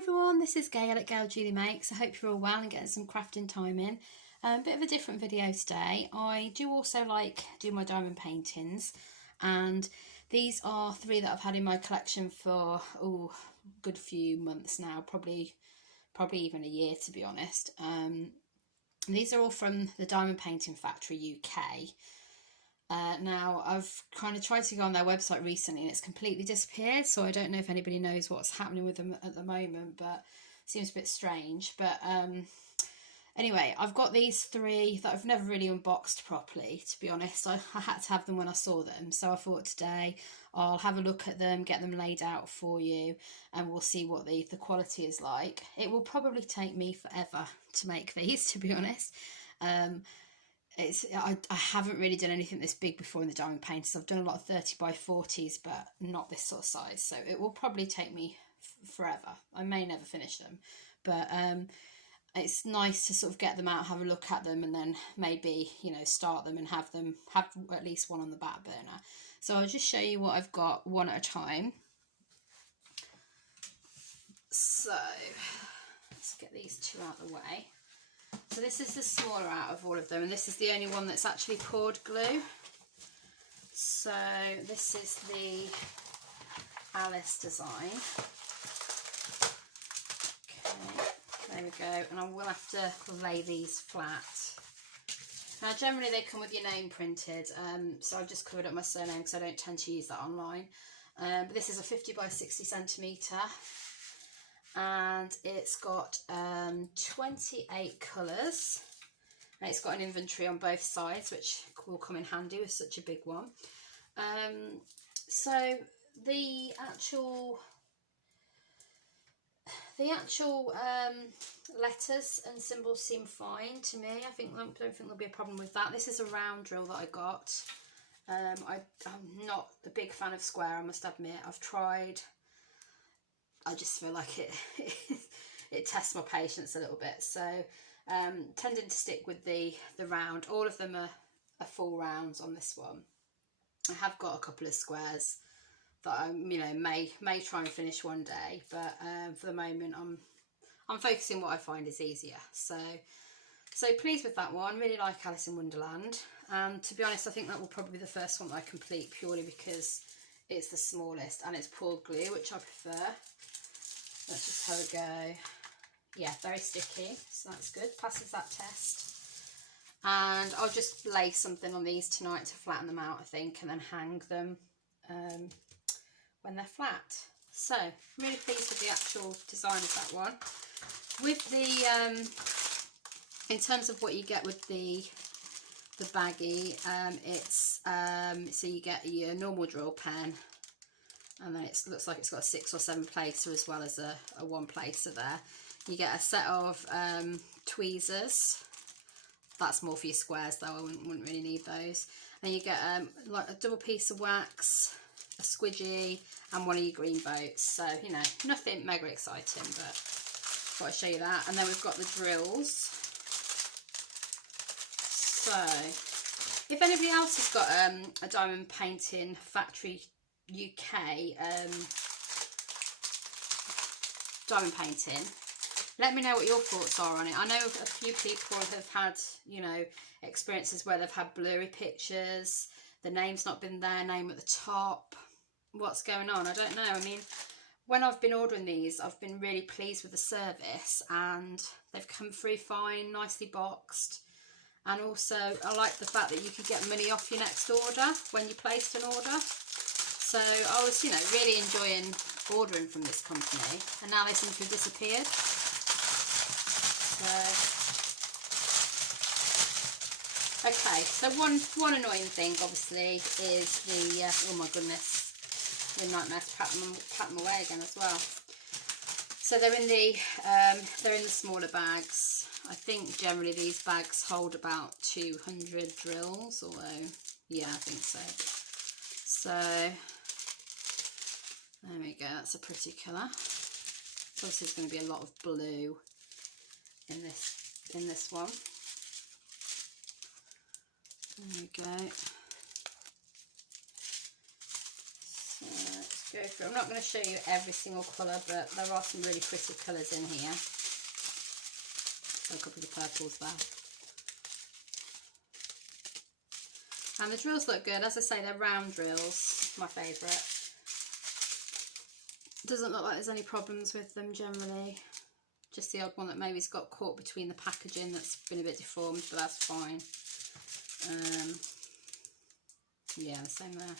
everyone, this is Gail at Gail Julie Makes. I hope you're all well and getting some crafting time in. A bit of a different video today. I do also do my diamond paintings, and these are 3 that I've had in my collection for a good few months now, probably even a year, to be honest. These are all from the Diamond Painting Factory UK. Now, I've kind of tried to go on their website recently and it's completely disappeared, so I don't know if anybody knows what's happening with them at the moment, but it seems a bit strange. But anyway, I've got these 3 that I've never really unboxed properly, to be honest. I had to have them when I saw them, so I thought today I'll have a look at them, get them laid out for you, and we'll see what the quality is like. It will probably take me forever to make these, to be honest. I haven't really done anything this big before in the diamond painters. I've done a lot of 30 by 40s, but not this sort of size, so it will probably take me forever. I may never finish them, but it's nice to sort of get them out, have a look at them, and then maybe, you know, start them and have at least one on the back burner. So I'll just show you what I've got one at a time. So let's get these 2 out of the way. So this is the smaller out of all of them, and this is the only one that's actually poured glue. So this is the Alice design. Okay, there we go, and I will have to lay these flat. Now generally they come with your name printed, so I've just covered up my surname because I don't tend to use that online. But this is a 50 by 60 centimetre. And it's got 28 colours, and it's got an inventory on both sides, which will come in handy with such a big one. So the actual letters and symbols seem fine to me. I don't think there'll be a problem with that. This is a round drill that I got. I'm not a big fan of square, I must admit. I've tried. I just feel like it tests my patience a little bit, so tending to stick with the round. All of them are full rounds on this one. I have got a couple of squares that I may try and finish one day, but for the moment I'm focusing what I find is easier. So pleased with that one. Really like Alice in Wonderland, and to be honest I think that will probably be the first one that I complete, purely because it's the smallest and it's poured glue, which I prefer. Let's just have a go. Yeah, very sticky, so that's good, passes that test. And I'll just lay something on these tonight to flatten them out, I think, and then hang them when they're flat. So I'm really pleased with the actual design of that one. With the in terms of what you get with the baggie, it's so you get your normal drill pen, and then it looks like it's got a 6 or 7 placer as well as a 1 placer there. You get a set of tweezers. That's more for your squares though, I wouldn't really need those. And you get like a double piece of wax, a squidgy, and one of your green boats. So, you know, nothing mega exciting, but thought I'd show you that. And then we've got the drills. So if anybody else has got a Diamond Painting Factory UK diamond painting, let me know what your thoughts are on it. I know a few people have had, you know, experiences where they've had blurry pictures, the name's not been there, name at the top. What's going on? I don't know. I mean, when I've been ordering these, I've been really pleased with the service, and they've come through fine, nicely boxed. And also I like the fact that you could get money off your next order when you placed an order. So I was, you know, really enjoying ordering from this company, and now they seem to have disappeared. So, okay, so one annoying thing obviously is the oh my goodness, the nightmare to pat them away again as well. So they're in the smaller bags. I think generally these bags hold about 200 drills, although yeah, I think so. So there we go, that's a pretty colour. So obviously there's going to be a lot of blue in this one. There we go. So let's go through. I'm not going to show you every single colour, but there are some really pretty colours in here. So a couple of the purples there. And the drills look good. As I say, they're round drills, my favourite. Doesn't look like there's any problems with them generally. Just the odd one that maybe's got caught between the packaging that's been a bit deformed, but that's fine. Yeah, the same there.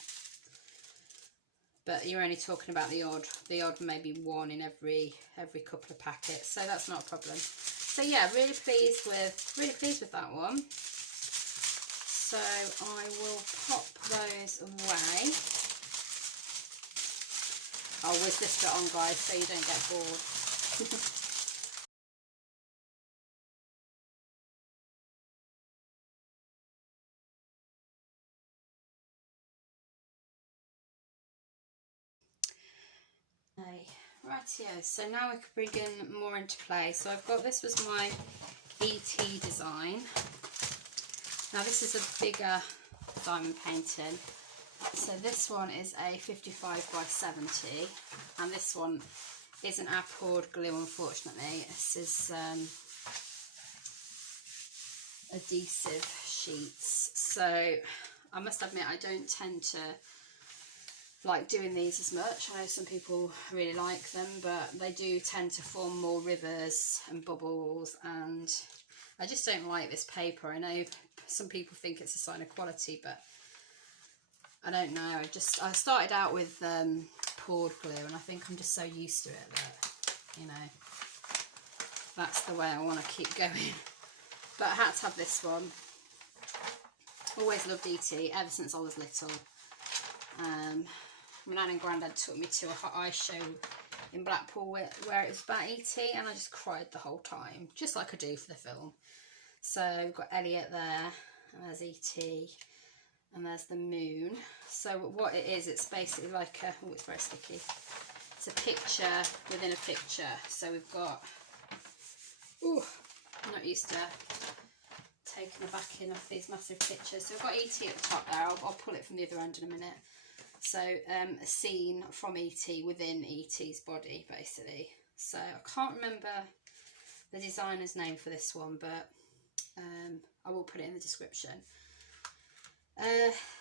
But you're only talking about the odd maybe one in every couple of packets, so that's not a problem. So yeah, really pleased with that one. So I will pop those away. I'll whiz this bit on, guys, so you don't get bored. Okay, rightio, so now we can bring in more into play. So I've got, this was my ET design. Now this is a bigger diamond painting. So this one is a 55 by 70, and this one isn't our poured glue, unfortunately. This is adhesive sheets. So I must admit, I don't tend to like doing these as much. I know some people really like them, but they do tend to form more rivers and bubbles, and I just don't like this paper. I know some people think it's a sign of quality, but I don't know. I started out with poured glue, and I think I'm just so used to it that, you know, that's the way I want to keep going. But I had to have this one. Always loved ET ever since I was little. My nan and granddad took me to a hot ice show in Blackpool where it was about ET, and I just cried the whole time, just like I do for the film. So we've got Elliot there, and there's ET, and there's the moon. So what it is, it's basically like a, oh, it's very sticky. It's a picture within a picture. So we've got, oh, I'm not used to taking the backing off these massive pictures. So we've got ET at the top there. I'll pull it from the other end in a minute. So a scene from ET within ET's body, basically. So I can't remember the designer's name for this one, but I will put it in the description.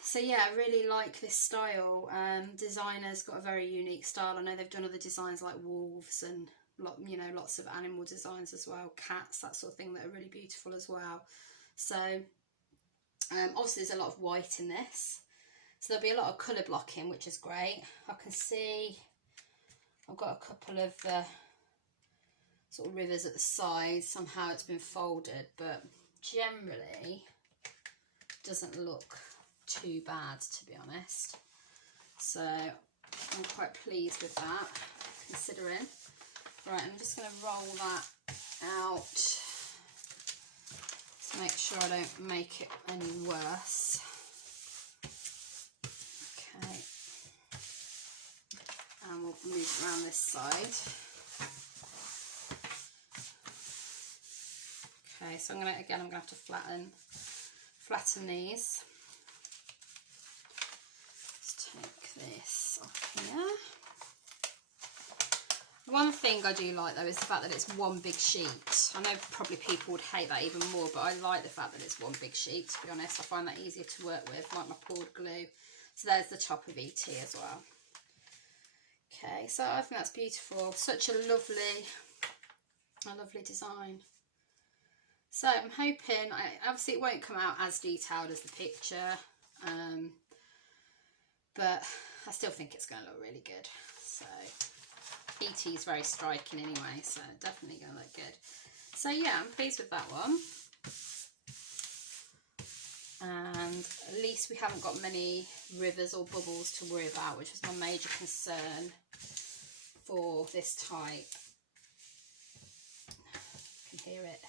So yeah, I really like this style. Designer's got a very unique style. I know they've done other designs like wolves and lots of animal designs as well, cats, that sort of thing, that are really beautiful as well. So obviously there's a lot of white in this, so there'll be a lot of colour blocking, which is great. I can see I've got a couple of sort of rivers at the sides. Somehow it's been folded, but generally doesn't look too bad, to be honest. So I'm quite pleased with that, considering. Right, I'm just going to roll that out to make sure I don't make it any worse. Okay, and we'll move it around this side. Okay, so I'm gonna have to flatten these. Let's take this off here. One thing I do like though is the fact that it's one big sheet. I know probably people would hate that even more, but I like the fact that it's one big sheet, to be honest. I find that easier to work with, like my poured glue. So there's the top of ET as well. Okay, so I think that's beautiful. Such a lovely design. So I'm hoping, obviously it won't come out as detailed as the picture, but I still think it's going to look really good. So ET is very striking anyway, so definitely going to look good. So yeah, I'm pleased with that one. And at least we haven't got many rivers or bubbles to worry about, which was my major concern for this type. You can hear it.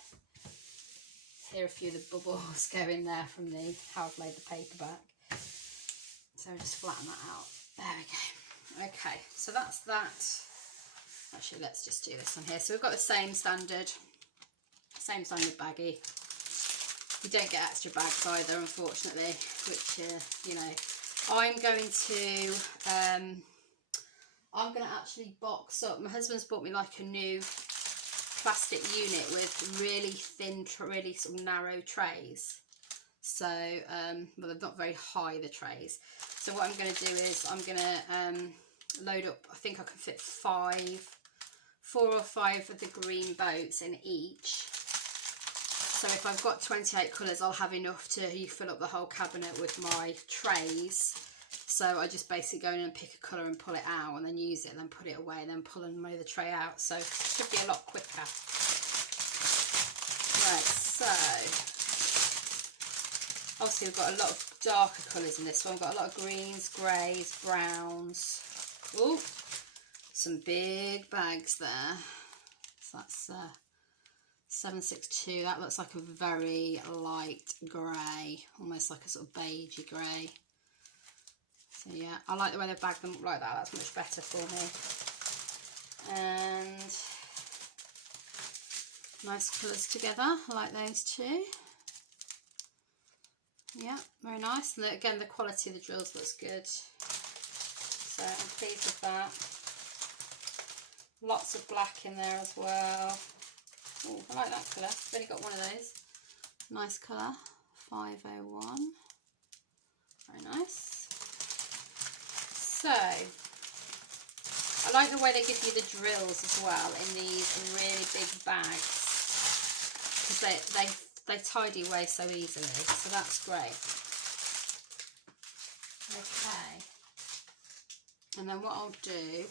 Hear a few of the bubbles go in there from how I've laid the paper back. So just flatten that out. There we go. Okay, so that's that. Actually, let's just do this on here. So we've got the same standard baggie. You don't get extra bags either, unfortunately, which, you know, I'm going to I'm going to actually box up. My husband's bought me like a new plastic unit with really thin, really sort of narrow trays. So, well, they're not very high, the trays. So what I'm going to do is I'm going to load up, I think I can fit 4 or 5 of the green boats in each. So if I've got 28 colours, I'll have enough to fill up the whole cabinet with my trays. So I just basically go in and pick a colour and pull it out, and then use it, and then put it away, and then pull another tray out. So it should be a lot quicker. Right, so obviously we've got a lot of darker colours in this one. We've got a lot of greens, greys, browns. Ooh, some big bags there. So that's 762. That looks like a very light grey, almost like a sort of beigey grey. So yeah, I like the way they bag them up like that. That's much better for me. And nice colours together. I like those too. Yeah, very nice. And again, the quality of the drills looks good. So I'm pleased with that. Lots of black in there as well. Oh, I like that colour. I've only got one of those. Nice colour. 501. Very nice. So, I like the way they give you the drills as well in these really big bags. Because they tidy away so easily. So that's great. Okay. And then what I'll do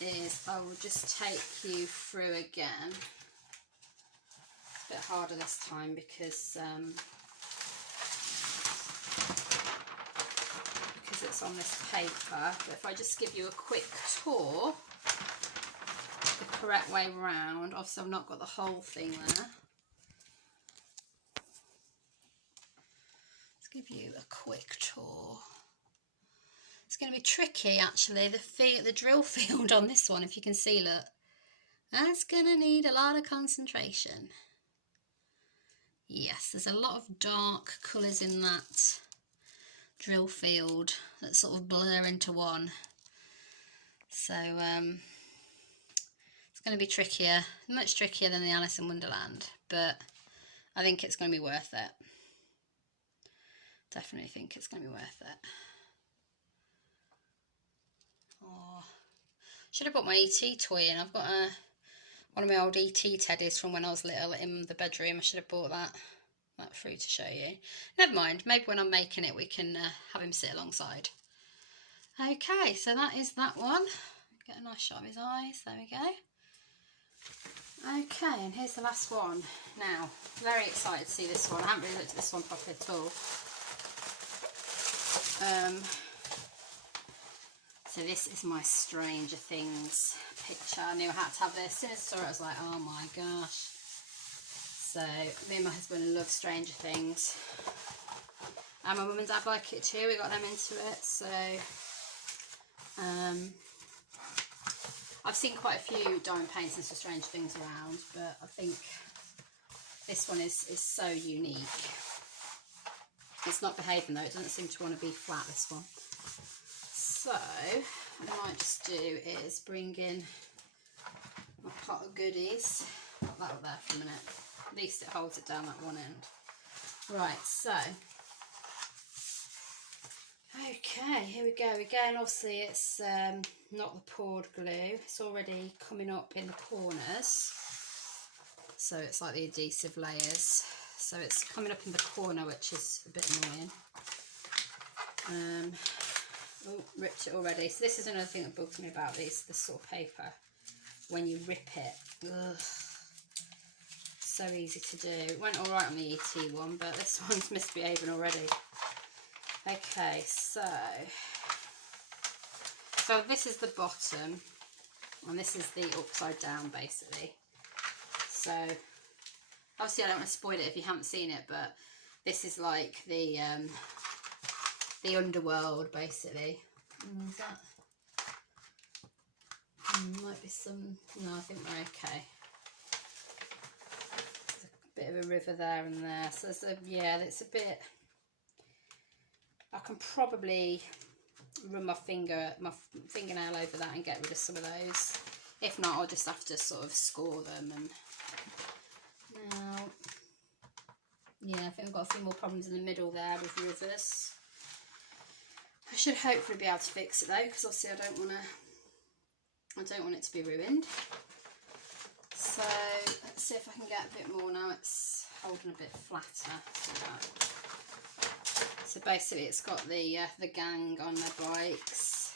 is I will just take you through again. It's a bit harder this time because it's on this paper. But if I just give you a quick tour the correct way round, obviously I've not got the whole thing there. Let's give you a quick tour. It's going to be tricky actually, the drill field on this one, if you can see, look. That's going to need a lot of concentration. Yes, there's a lot of dark colours in that drill field that sort of blur into one. So it's going to be trickier, much trickier than the Alice in Wonderland, but I think it's going to be worth it. Definitely think it's going to be worth it. Oh, should have brought my ET toy in. I've got one of my old ET teddies from when I was little in the bedroom. I should have brought that through to show you. Never mind, maybe when I'm making it we can have him sit alongside. Okay, so that is that one. Get a nice shot of his eyes, there we go. Okay, and here's the last one. Now, very excited to see this one. I haven't really looked at this one properly at all. So this is my Stranger Things picture. I knew I had to have this. As soon as I saw it, I was like, oh my gosh. So me and my husband love Stranger Things. And my mum and dad like it too. We got them into it. So I've seen quite a few diamond paintings for Stranger Things around, but I think this one is so unique. It's not behaving though. It doesn't seem to want to be flat, this one. So what I might just do is bring in my pot of goodies. Put that up there for a minute. At least it holds it down that one end. Right, so okay, here we go. Again, obviously it's not the poured glue. It's already coming up in the corners. So it's like the adhesive layers. So it's coming up in the corner, which is a bit annoying. Oh, ripped it already. So this is another thing that bugs me about this sort of paper. When you rip it, ugh, so easy to do. It went all right on the ET one, but this one's misbehaving already. Okay, so this is the bottom, and this is the upside down, basically. So obviously I don't want to spoil it if you haven't seen it, but this is like the underworld, basically. Is that? Might be some. No, I think we're okay. There's a bit of a river there and there, so there's a, yeah, it's a bit. I can probably run my fingernail over that and get rid of some of those. If not, I'll just have to sort of score them. And now, yeah, I think I've got a few more problems in the middle there with rivers. I should hopefully be able to fix it though, because obviously I don't want it to be ruined. So let's see if I can get a bit more now. It's holding a bit flatter. So basically, it's got the gang on their bikes,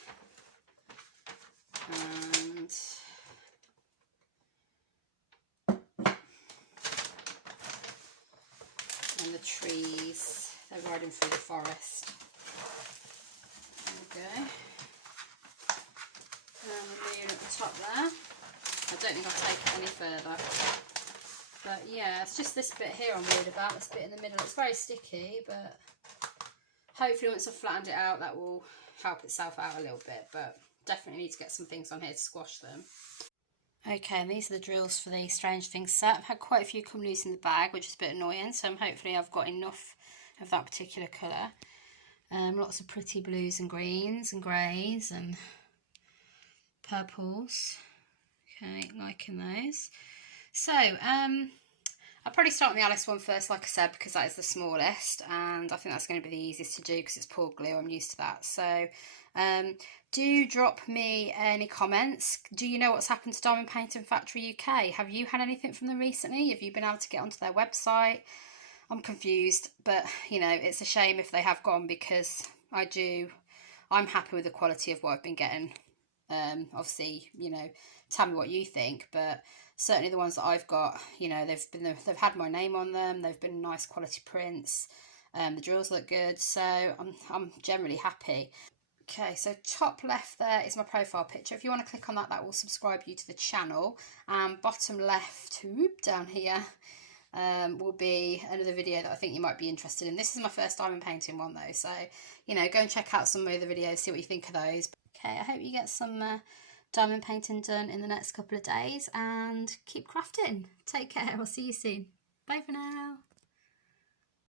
and the trees. They're riding through the forest. There we go. And the moon at the top there. I don't think I'll take it any further. But yeah, it's just this bit here I'm worried about, this bit in the middle. It's very sticky, but hopefully once I've flattened it out, that will help itself out a little bit. But definitely need to get some things on here to squash them. Okay, and these are the drills for the Strange Things set. I've had quite a few come loose in the bag, which is a bit annoying, so hopefully I've got enough of that particular colour. Lots of pretty blues and greens and greys and purples. Okay, liking those. So, I'll probably start on the Alice one first, like I said, because that is the smallest, and I think that's going to be the easiest to do because it's poured glue. I'm used to that. So, do drop me any comments. Do you know what's happened to Diamond Painting Factory UK? Have you had anything from them recently? Have you been able to get onto their website? I'm confused, but you know, it's a shame if they have gone, because I'm happy with the quality of what I've been getting. Obviously, you know, tell me what you think, but certainly the ones that I've got, you know, they've had my name on them. They've been nice quality prints. The drills look good, so I'm generally happy. Okay, so top left there is my profile picture. If you want to click on that, that will subscribe you to the channel. And bottom left, down here, will be another video that I think you might be interested in. This is my first diamond painting one though, so you know, go and check out some of the videos, see what you think of those. Okay, I hope you get some diamond painting done in the next couple of days, and keep crafting. Take care, I'll see you soon. Bye for now.